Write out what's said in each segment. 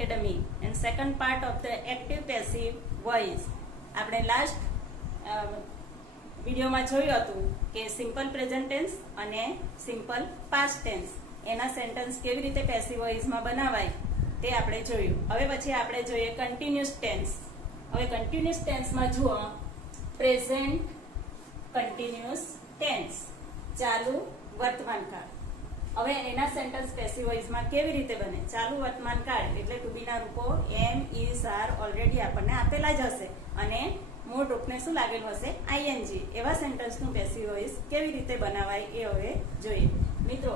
Academy and second part of the active passive voice. આપણે last વિડીયોમાં જોયું હતું કે સિમ્પલ પ્રેઝન્ટ ટેન્સ અને સિમ્પલ પાસ્ટ ટેન્સ એના સેન્ટેન્સ કેવી રીતે પેસિવ વોઇસમાં બનાવાય તે આપણે જોયું. હવે પછી આપણે જોઈએ કન્ટિન્યુઅસ ટેન્સ. હવે કન્ટિન્યુઅસ ટેન્સમાં જુઓ પ્રેઝન્ટ કન્ટિન્યુઅસ ટેન્સ, ચાલુ વર્તમાન કાળ. હવે એના સેન્ટેન્સ પેસિવ વોઇસમાં કેવી રીતે બને? ચાલુ વર્તમાન કાળ એટલે ટુ બી ના રૂપો એમ, ઇઝ, આર ઓલરેડી આપણને આપેલા જ હશે અને મૂળ રૂપને શું લાગેલું હશે? આઈએનજી. એવા સેન્ટેન્સનું પેસિવ વોઇસ કેવી રીતે બનાવાય એ હવે જોઈએ. મિત્રો,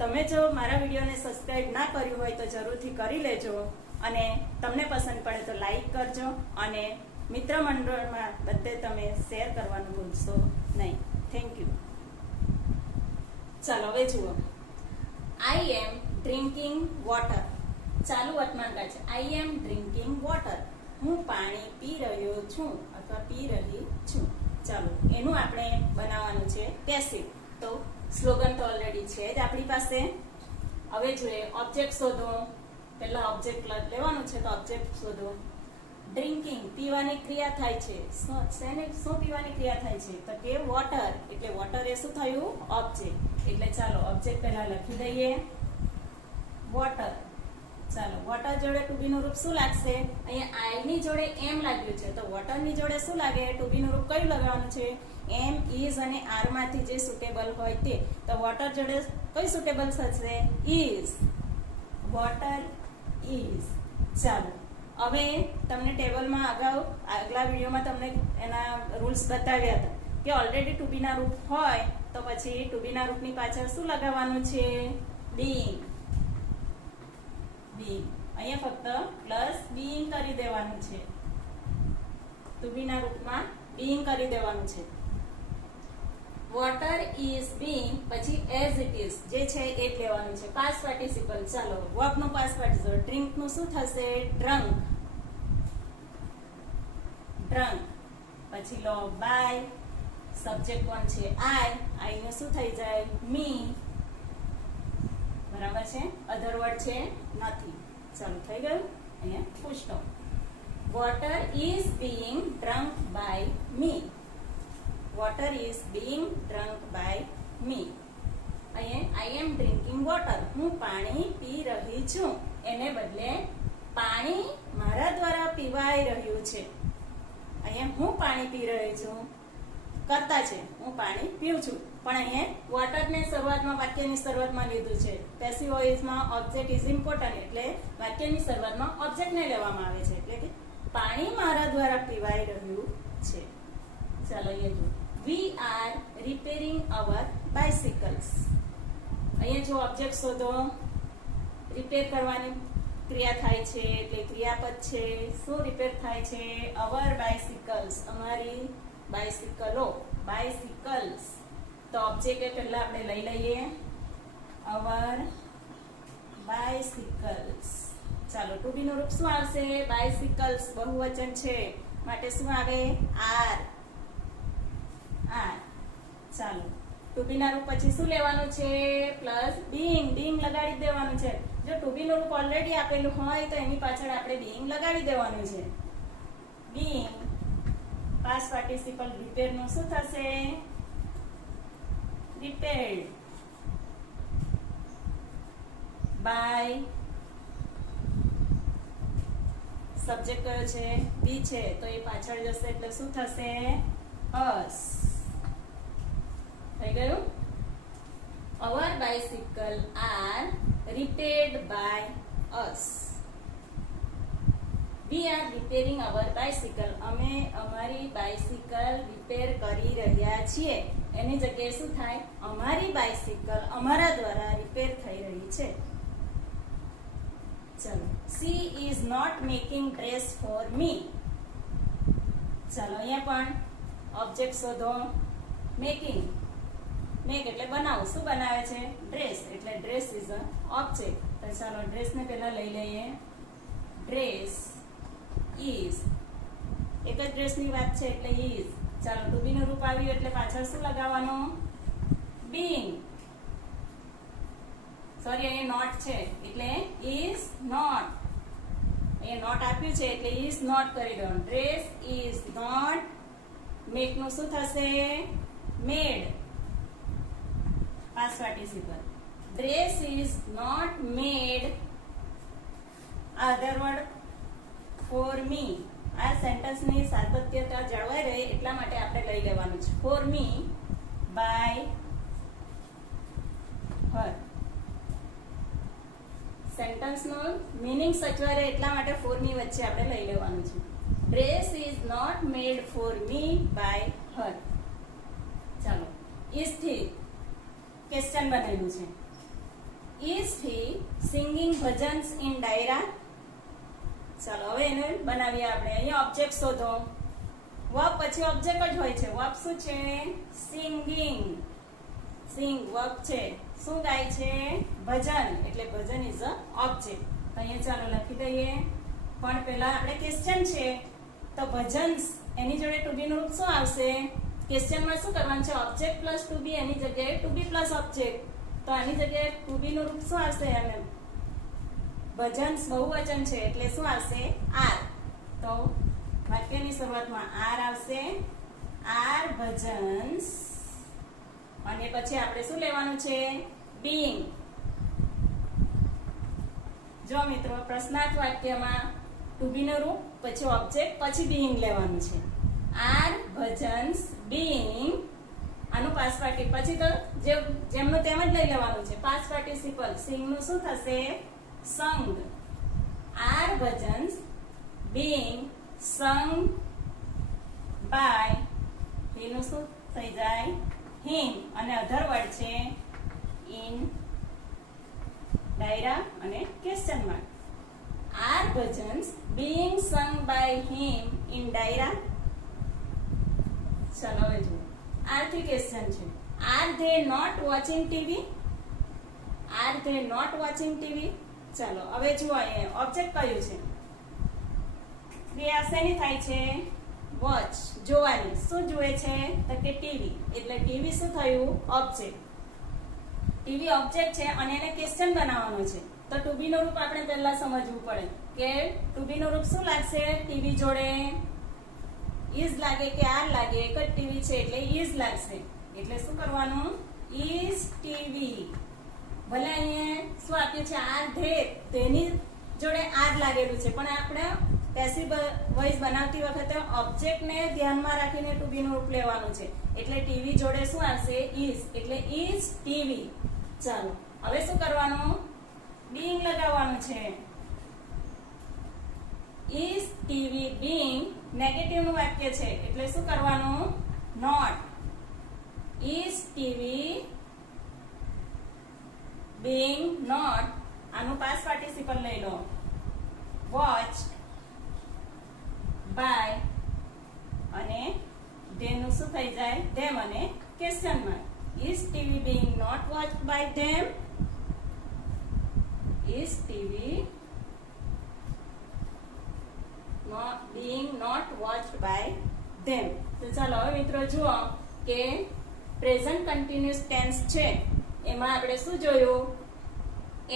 તમે જો મારા વિડીયોને સબસ્ક્રાઇબ ના કર્યું હોય તો જરૂરથી કરી લેજો અને તમને પસંદ પડે તો લાઈક કરજો અને મિત્ર મંડળમાં બધે તમે શેર કરવાનું ભૂલશો નહીં. Thank you. ચાલો હવે જુઓ. આઈ એમ ડ્રિંકિંગ વોટર. ચાલુ વર્તમાન કાળ છે. આઈ એમ ડ્રિંકિંગ વોટર. હું પાણી પી રહ્યો છું અથવા પી રહી છું. ચાલો એનું આપણે બનાવવાનું છે પેસિવ. તો સ્લોગન તો ઓલરેડી છે જ આપણી પાસે. હવે જોઈએ ઓબ્જેક્ટ શોધો. પહેલા ઓબ્જેક્ટ લેવાનું છે તો ઓબ્જેક્ટ શોધો. ડ્રિંકિંગ પીવાની ક્રિયા થાય છે. શું પીવાની ક્રિયા થાય છે? તો કે વોટર. એટલે વોટર એ શું થયું? ઓબ્જેક્ટ. એટલે ચાલો ઓબ્જેક્ટ પહેલા લખી દઈએ વોટર. ચાલો વોટર જોડે ટુ બી નું રૂપ શું લાગશે? અહીંયા આઈ ની જોડે એમ લાગ્યું છે તો વોટર ની જોડે શું લાગે? ટુ બી નું રૂપ કયું લગાવવાનું છે? એમ, ઇઝ અને આર માંથી જે સુટેબલ હોય તે. તો વોટર જોડે કઈ સુટેબલ થશે? ઇઝ. Water is. ચાલો હવે તમને ટેબલમાં આગલા વિડીયોમાં તમને એના રૂલ્સ બતાવ્યા હતા કે ઓલરેડી ટુ બી ના રૂપ હોય તો પછી ટુ બી ના રૂપની પાછળ શું લગાવવાનું છે? બીંગ. બીંગ. અહીંયા ફક્ત પ્લસ બીંગ કરી દેવાનું છે. ટુ બી ના રૂપમાં બીંગ કરી દેવાનું છે. વોટર ઇઝ બીંગ પછી એઝ ઇટ ઇઝ જે છે એ જ લેવાનું છે. Past participle. ચાલો વર્બ નું પાસ્ટ પાર્ટિસિપલ. ડ્રિંક નું શું થશે? ડ્રંક. ડ્રંક. પછી લો બાય. સબ્જેક્ટ કોણ છે? આઈ નું શું થઈ જાય? મી. બરાબર છે. અધર વર્ડ છે? નથી. ચાલો થઈ ગયું. અહીંયા full stop. Water is being drunk by me. Water is being drunk by me. અહીંયા આઈ એમ ડ્રિંકિંગ વોટર. હું પાણી પી રહી છું. એને બદલે પાણી મારા દ્વારા પીવાઈ રહ્યું છે. અહીંયા હું પાણી પી રહી છું કરતા છે હું પાણી પીઉં છું. પણ અહીંયા વોટરને શરૂઆતમાં વાક્યની શરૂઆતમાં લીધું છે. પેસિવ વોઇસમાં ઓબ્જેક્ટ ઇઝ ઇમ્પોર્ટન્ટ એટલે વાક્યની શરૂઆતમાં ઓબ્જેક્ટને લેવામાં આવે છે. એટલે કે પાણી મારા દ્વારા પીવાઈ રહ્યું છે. ચાલો અહીંયા જુઓ. વી આર રિપેરિંગ અવર બાઇસિકલ્સ. અહીંયા જો ઓબ્જેક્ટ શોધો. રિપેર કરવાની ક્રિયા થાય છે એટલે ક્રિયાપદ છે. શું રિપેર થાય છે? અવર બાઇસિકલ્સ. અમારી બાઇસિકલો. બાઇસિકલ્સ. તો ઓબ્જેક્ટ એ પહેલા આપણે લઈ લઈએ અવર બાઇસિકલ્સ. ચાલો ટુ બી નું રૂપ શું આવશે? બાઇસિકલ્સ. બહુવચન છે માટે શું આવે? આર. આર. ચાલો ટુ બી ના રૂપ પછી શું લેવાનું છે? Plus being. બીંગ લગાડી દેવાનું છે. જો ટુ બી નું રૂપ ઓલરેડી આપેલું હોય તો એની પાછળ આપણે બીંગ લગાડી દેવાનું છે. બીંગ. પાસ્ટ પાર્ટિસિપલ રિપેર નું શું થશે? રિપેર્ડ. બાય. સબ્જેક્ટ કયો છે? બી છે તો એ પાછળ જશે એટલે શું થશે? અસ. થઈ ગયું. Our bicycle are repaired by us. We are repairing our bicycle. અમે અમારી બાઇસિકલ રિપેર કરી રહ્યા છીએ. એની જગ્યાએ શું થાય? અમારી બાઇસિકલ અમારા દ્વારા રિપેર થઈ રહી છે. ચલો. She is not making dress for me. ચાલો અહીંયા પણ ઓબ્જેક્ટ શોધો. મેકિંગ. મેક એટલે બનાવો. શું બનાવે છે? ડ્રેસ. એટલે ડ્રેસ ઇઝ અ ઓબ્જેક્ટ. તો ચાલો ડ્રેસ ને પહેલા લઈ લઈએ. Dress is. એક જ ડ્રેસ ની વાત છે એટલે ઇઝ. ચાલો ટુ બી નું રૂપ આવ્યું એટલે પાછળ શું લગાવવાનું? બીંગ. સોરી અહીંયા નોટ છે એટલે ઇઝ નોટ. એ નોટ આપ્યું છે એટલે ઇઝ નોટ કરી દેવાનું. ડ્રેસ ઇઝ નોટ મેક નું શું થશે? Made. Past participle. Dress is not made other word for me. આ સેન્ટેન્સ ની સાતત્યતા જળવાઈ રહે એટલા માટે આપણે લઈ લેવાનું છે for me by her. Sentence નો મીનિંગ સચવાય રહે એટલા માટે ફોર મી વચ્ચે આપણે લઈ લેવાનું છે. Dress is not made for me by her. ચાલો, ઇઝ થી ક્વેશ્ચન બનેલું છે. Is he singing bhajans in dayra. ચાલો હવે એને બનાવીએ આપણે. અહીંયા ઓબ્જેક્ટ શોધો. વર્બ પછી ઓબ્જેક્ટ જ હોય છે. વર્બ શું છે? સિંગિંગ. સિંગ વર્બ છે. શું ગાય છે? ભજન. એટલે ભજન ઇઝ અ ઓબ્જેક્ટ. તો અહીંયા ચાલો લખી દઈએ. પણ પહેલા આપણે ક્વેશ્ચન છે તો ભજન્સ એની જોડે ટુ બી નું રૂપ શું આવશે? ક્વેશ્ચનમાં શું કરવાનું છે? ઓબ્જેક્ટ પ્લસ ટુ બી, એની જગ્યાએ ટુ બી પ્લસ ઓબ્જેક્ટ. તો આની જગ્યાએ ટુ બી નું રૂપ શું આવશે? અને ભજન્સ બહુવચન છે એટલે શું આવશે? આર. તો વાક્યની શરૂઆતમાં આર આવશે. આર ભજન્સ. અને પછી આપણે શું લેવાનું છે? બીઈંગ. જો મિત્રો પ્રશ્નાર્થ વાક્યમાં ટુ બી નું રૂપ પછી ઓબ્જેક્ટ પછી બીઈંગ લેવાનું છે. Are bhajans being. આનું પાસ્ટ પાર્ટિસિપલ પછી તો જેમનું તેમ જ લઈ લેવાનું છે. પાસ્ટ પાર્ટિસિપલ સિંગ નું શું થશે? Sung. Are bhajans being sung by એનું શું થઈ જાય? હિમ. અને અધર વર્ડ છે ઇન ડાયરા અને question mark. Are bhajans being sung by him in dayra. ચલો હવે જુઓ. આરથી ક્વેશ્ચન છે. Are they not watching TV? Are they not watching TV? ચાલો હવે જુઓ અહીંયા ઓબ્જેક્ટ કયું છે? ક્રિયા શેની થાય છે? વોચ. જોવાની. શું જુએ છે? તો કે ટીવી. એટલે ટીવી શું થયું? ઓબ્જેક્ટ. ટીવી ઓબ્જેક્ટ છે અને એને ક્વેશ્ચન બનાવવાનો છે. તો ટુ બી નું રૂપ આપણે પહેલા સમજવું પડે કે ટુ બી નું રૂપ શું લાગશે? ટીવી જોડે ઇઝ લાગે કે આર લાગે? એક જ ટીવી છે એટલે ઇઝ લાગશે. એટલે શું કરવાનું? Is TV. ભલે અહીંયા શું આપ્યું છે? Are they. તેની જોડે આર લાગેલું છે પણ આપણે પેસિવ વોઇસ બનાવતી વખતે ઓબ્જેક્ટ ને ધ્યાનમાં રાખીને ટુ બી નું રૂપ લેવાનું છે. એટલે ટીવી જોડે શું આવશે? ઇઝ. એટલે ઇઝ ટીવી. ચાલો હવે શું કરવાનું? બીઈંગ લગાવવાનું છે. ઇઝ ટીવી બીઈંગ નેગેટિવ નું વાક્ય છે એટલે શું કરવાનું? Not. Is TV being not. આનું પાસ્ટ પાર્ટિસિપલ લઈ લો. વોચ બાય અને ધેનું શું થઈ જાય? ધેમ અને question mark. Is TV being not watched by them? Is TV being not watched by them. તો ચાલો હવે મિત્રો જુઓ કે પ્રેઝન્ટ કન્ટિન્યુઅસ ટેન્સ છે એમાં આપણે શું જોયું?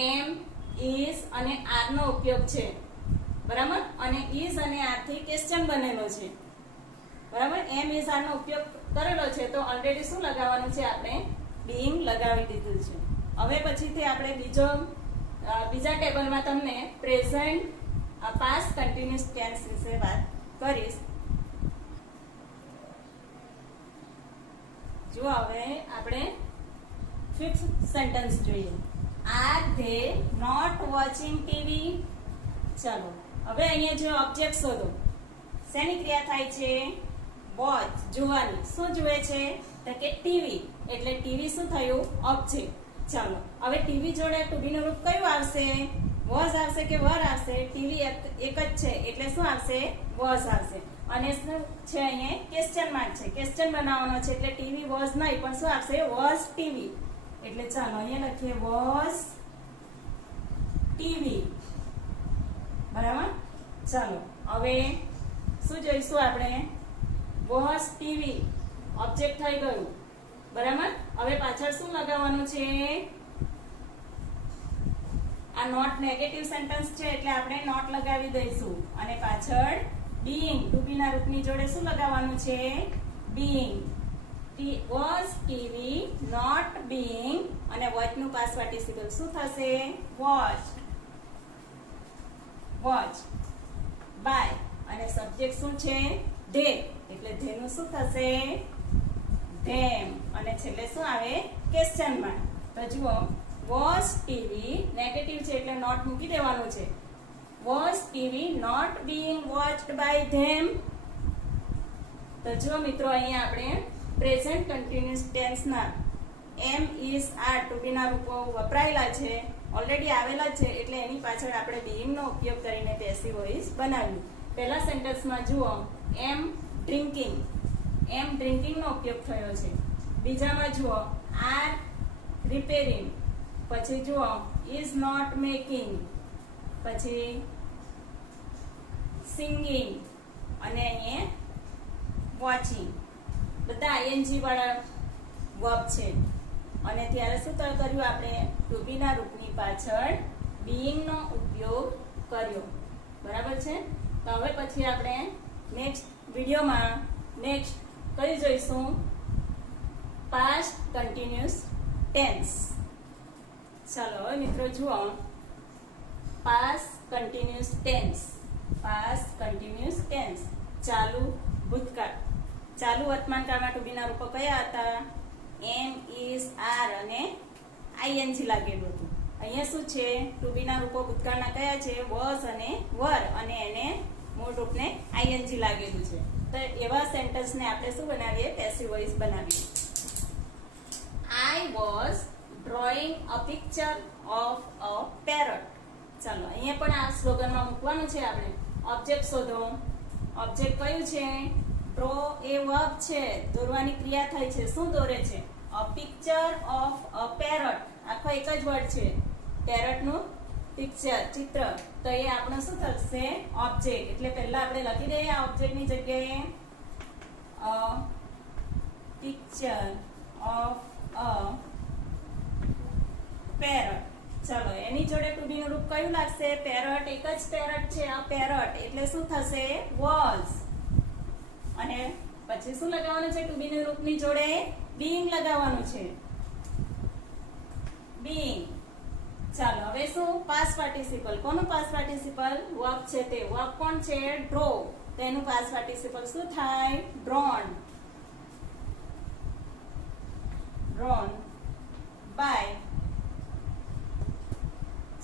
એમ, ઇઝ અને આર નો ઉપયોગ છે. બરાબર? અને ઇઝ અને આર થી ક્વેશ્ચન બનેલો છે. બરાબર? એમ, ઇઝ, આર નો ઉપયોગ કરેલો છે તો ઓલરેડી શું લગાવવાનું છે? આપણે બીઈંગ લગાવી દીધું છે. હવે પછીથી આપણે બીજા ટેબલમાં તમને પ્રેઝન્ટ પાસ્ટ કન્ટિન્યુઅસ ટેન્સ વિશે વાત કરીશ. જો હવે આપણે ફિફ્થ સેન્ટેન્સ જોઈએ. Are they not watching TV? ચાલો હવે અહીંયા જો ઓબ્જેક્ટ શોધો. શેની ક્રિયા થાય છે? વોચ. જોવાની. શું જુએ છે? તો કે ટીવી. એટલે ટીવી શું થયું? ઓબ્જેક્ટ. ચાલો હવે ટીવી જોડે ટુ બી નું રૂપ કયું આવશે? વોઝ આવશે કે વર આવશે? ટીવી એક જ છે એટલે શું આવશે? વોઝ આવશે. અને શું છે? અહીંયા ક્વેશ્ચન માર્ક છે. ક્વેશ્ચન બનાવવાનો છે એટલે ટીવી વોઝ નહીં પણ શું આવશે? Was TV. એટલે ચાલો અહીંયા લખીએ વોઝ ટીવી. બરાબર? ચાલો હવે શું જોઈશું આપણે? વોઝ ટીવી ઓબ્જેક્ટ થઈ ગયું. બરાબર? હવે પાછળ શું લગાવવાનું છે? આ નોટ નેગેટિવ સેન્ટેન્સ છે એટલે આપણે નોટ લગાવી દઈશું અને પાછળ being to be ના રૂપની જોડે શું લગાવવાનું છે being was TV not being અને watch નું past participle શું થશે watched by અને સબ્જેક્ટ શું છે they એટલે they નું શું થશે them અને છેલ્લે શું આવે ક્વેશ્ચન માર્ક તો જુઓ was TV નેગેટિવ છે એટલે નોટ મૂકી દેવાનું છે was TV not being watched by them તો જો મિત્રો અહીંયા આપણે પ્રેઝન્ટ કન્ટિન્યુઅસ ટેન્સ ના am is are to be ના રૂપો વપરાયેલા છે ઓલરેડી આવેલા છે એટલે એની પાછળ આપણે being નો ઉપયોગ કરીને પેસિવ વોઇસ બનાવ્યું પહેલા સેન્ટેન્સમાં જુઓ am drinking નો ઉપયોગ થયો છે બીજામાં જુઓ are repairing પછી જુઓ is not making પછી singing અને અહીંયા watching બધા ing વાળા વર્બ છે અને ત્યારે શું કર્યું આપણે to be ના રૂપની પાછળ being નો ઉપયોગ કર્યો બરાબર છે તો હવે પછી આપણે નેક્સ્ટ વિડિયોમાં નેક્સ્ટ કઈ જોઈશું past continuous tense ચાલો હવે મિત્રો જુઓ past continuous tense ચાલુ ભૂતકાળ ચાલુ વર્તમાનકાળમાં to be ના રૂપો કયા હતા am is are અને ing લાગેલું હતું અહીંયા શું છે to be ના રૂપો ભૂતકાળના કયા છે was અને were અને એને મૂળ રૂપને ing લાગેલું છે તો એવા સેન્ટેન્સને આપણે શું બનાવીએ પેસિવ વોઇસ બનાવીએ I was drawing a picture of a parrot ચાલો અહીંયા પણ આ સ્લોગનમાં મૂકવાનું છે આપણે ઓબ્જેક્ટ શોધો ઓબ્જેક્ટ કયું છે ડ્રો એ વર્બ છે દોરવાની ક્રિયા થાય છે શું દોરે છે a picture of a parrot આખો એક જ વર્ડ છે parrot નું પિક્ચર ચિત્ર તો એ આપણો શું થશે ઓબ્જેક્ટ એટલે પહેલા આપણે લખી દઈએ આ ઓબ્જેક્ટ ની જગ્યાએ a picture of a parrot ચલો એની જોડે to be નું રૂપ કયું લાગશે parrot એક જ parrot છે આ parrot એટલે શું થશે was અને પછી શું લગાવવાનું છે to be નું રૂપની જોડે being લગાવવાનું છે being ચાલો હવે શું past participle કોનું past participle verb છે તે verb કોણ છે draw તો એનું past participle શું થાય drawn by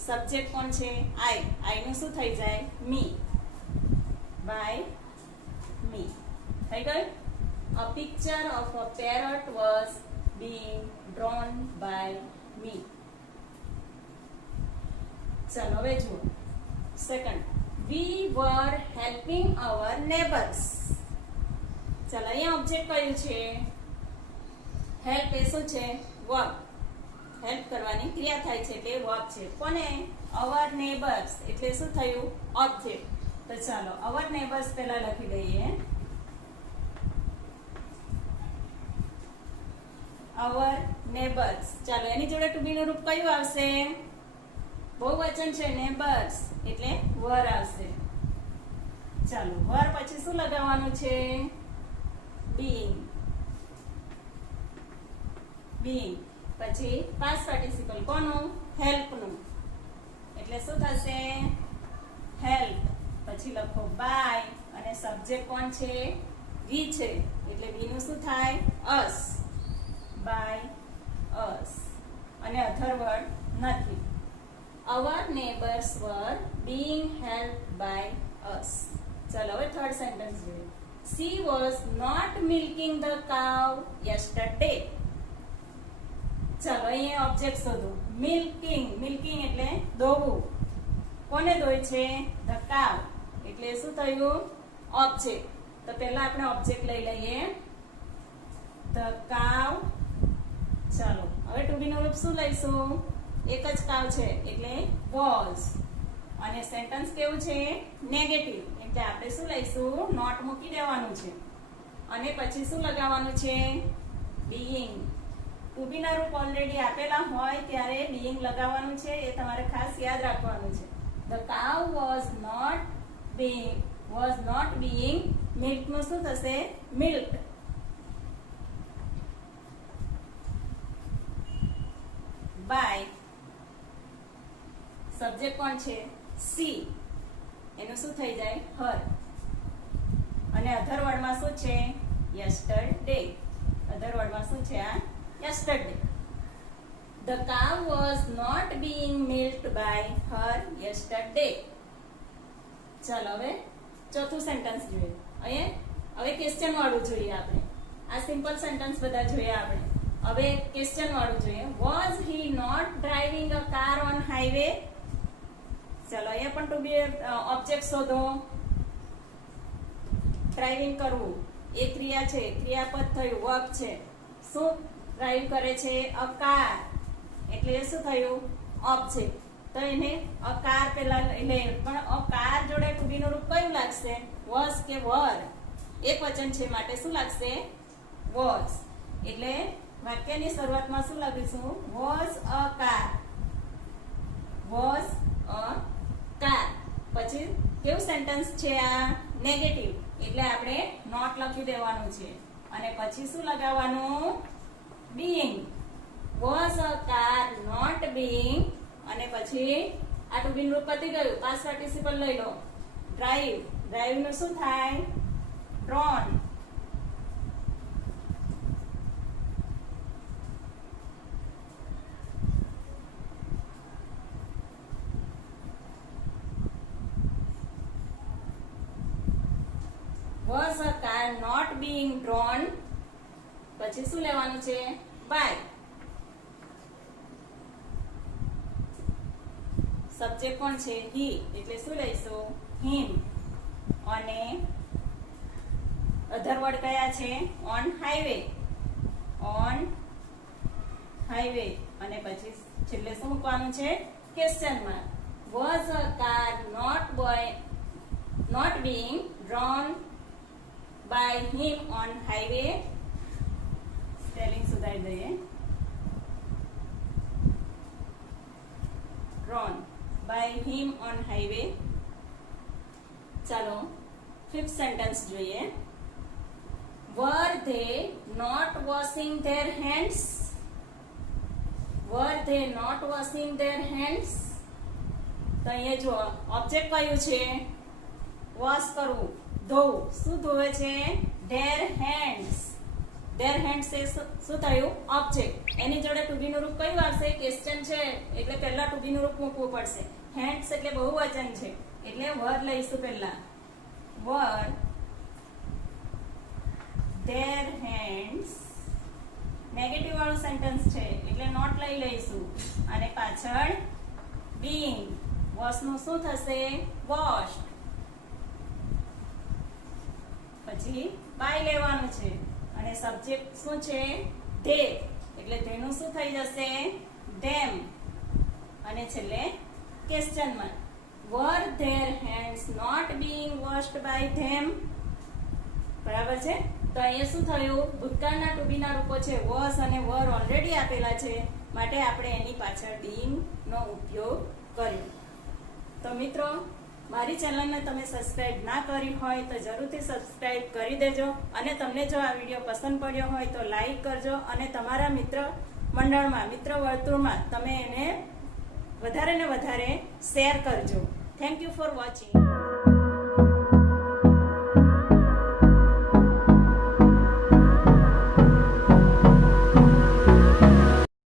સબ્જેક્ટ કોણ છે I નું શું થઈ જાય me by me થઈ ગયું a picture of a parrot was being drawn by me ચાલો હવે જુઓ second we were helping our neighbors ચાલો અહીંયા ઓબ્જેક્ટ કયું છે હેલ્પ એ શું છે વર્બ હેલ્પ કરવાની ક્રિયા થાય છે એટલે વર્બ છે કોને our neighbors એટલે શું થયું ઓબ્જેક્ટ તો ચાલો our neighbors પહેલા લખી દઈએ our neighbors ચાલો એની જોડે to be નું રૂપ કયું આવશે બહુવચન છે neighbors એટલે were આવશે ચાલો were પછી શું લગાવવાનું છે being પછી past participle કોનું help નું એટલે શું થશે help પછી લખો by અને સબ્જેક્ટ કોણ છે we છે એટલે we નું શું થાય us by us અને other word નથી our neighbors were being helped by us ચલો હવે થર્ડ સેન્ટેન્સ જોઈએ she was not milking the cow yesterday ચલો અહીંયા ઓબ્જેક્ટ શોધો મિલ્કિંગ એટલે દોવું કોને દોય છે the cow એટલે શું થયું ઓબ્જેક્ટ તો પહેલા આપણે ઓબ્જેક્ટ લઈ લઈએ the cow ચાલો હવે to be નું રૂપ શું લઈશું એક જ કાવ છે એટલે was અને સેન્ટેન્સ કેવું છે નેગેટિવ એટલે આપણે શું લઈશું નોટ મૂકી દેવાનું છે અને પછી શું લગાવવાનું છે being to ટુ બી ના રૂપ ઓલરેડી આપેલા હોય ત્યારે બીઇંગ લગાવવાનું છે, એ તમારે ખાસ યાદ રાખવાનું છે. The cow was not being milk નું શું થશે? મિલ્ક. બાય સબ્જેક્ટ કોણ છે? સી. એનું શું થઈ જાય? હર. અને અધર વર્ડમાં શું છે? યસ્ટરડે. અધર વર્ડમાં શું છે? આ yesterday. The cow was not being milked by her yesterday. ચાલો હવે ચોથું સેન્ટેન્સ જોઈએ. અહીંયા હવે ક્વેશ્ચન વાળું જોઈએ આપણે. આ સિમ્પલ સેન્ટેન્સ બધા જોઈએ આપણે. હવે ક્વેશ્ચન વાળું જોઈએ. Was he not driving a car on highway? ચાલો અહીંયા પણ ટુ બી ઓબ્જેક્ટ શોધો. ડ્રાઇવિંગ કરવું એ ક્રિયા છે, ક્રિયાપદ થયું, વર્બ છે. શું ડ્રાઇવ કરે છે? A car. એટલે એ શું થયું? ઓબ્જેક્ટ. તો એને અ કાર પેલા એટલે પણ અ કાર જોડે ટુ બી નું રૂપ કયું લાગશે? વોઝ કે વર? એક વચન છે માટે શું લાગશે? વોઝ. એટલે વાક્યની શરૂઆતમાં શું લખીશું? Was a car. Was a car. પછી કેવું સેન્ટેન્સ છે આ? નેગેટિવ. એટલે આપણે નોટ લખી દેવાનું છે અને પછી શું લગાવવાનું? Being. Was a car not being અને પછી આ ટુ બી રૂપ પતી ગયું. પાસ્ટ પાર્ટિસિપલ લઈ લો. ડ્રાઈવ. ડ્રાઈવ નું શું થાય? Drone. Was a car not being drawn? પછી શું લેવાનું છે? by. સબ્જેક્ટ કોણ છે? he. એટલે શું લઈશું? him. અને અધર વર્ડ કયા છે? on highway. on highway. અને પછી છેલ્લે શું મૂકવાનું છે? Question mark. Was a car not being drawn by him on highway? Spelling સુધારી દઈએ. drawn by him on highway. ચાલો ફિફ્થ સેન્ટેન્સ જોઈએ. Were they not washing their hands? Were they not washing their hands? તો અહીંયા જો object કયું છે? Wash કરવું, ધોવું. શું ધોવે છે? their hands. their hands એ શું થયું? ઓબ્જેક્ટ. એની જોડે ટુ બી નું રૂપ કયું આવશે? ક્વેશ્ચન છે એટલે પહેલા ટુ બી નું રૂપ મૂકવું પડશે. hands એટલે બહુવચન છે એટલે were લઈશું પહેલા. were their hands. નેગેટિવ વાળું સેન્ટેન્સ છે એટલે નોટ લઈ લઈશું અને પાછળ being. વોશ નું શું થશે? washed. પછી બાય લેવાનું છે અને સબ્જેક્ટ શું છે? they. એટલે તેનું શું થઈ જશે? them. અને છેલ્લે question mark. were their hands not being washed by them? બરાબર છે. તો અહીંયા શું થયું? ભૂતકાળના ટુ બી ના રૂપો છે was અને were ઓલરેડી આપેલા છે માટે આપણે એની પાછળ being નો ઉપયોગ કર્યો. તો મિત્રો મારી ચેનલને તમે સબસ્ક્રાઇબ ના કરી હોય તો જરૂરથી સબસ્ક્રાઇબ કરી દેજો અને તમને જો આ વિડીયો પસંદ પડ્યો હોય તો લાઈક કરજો અને તમારા મિત્ર મંડળમાં, મિત્ર વર્તુળમાં તમે એને વધારે ને વધારે શેર કરજો. Thank you for watching.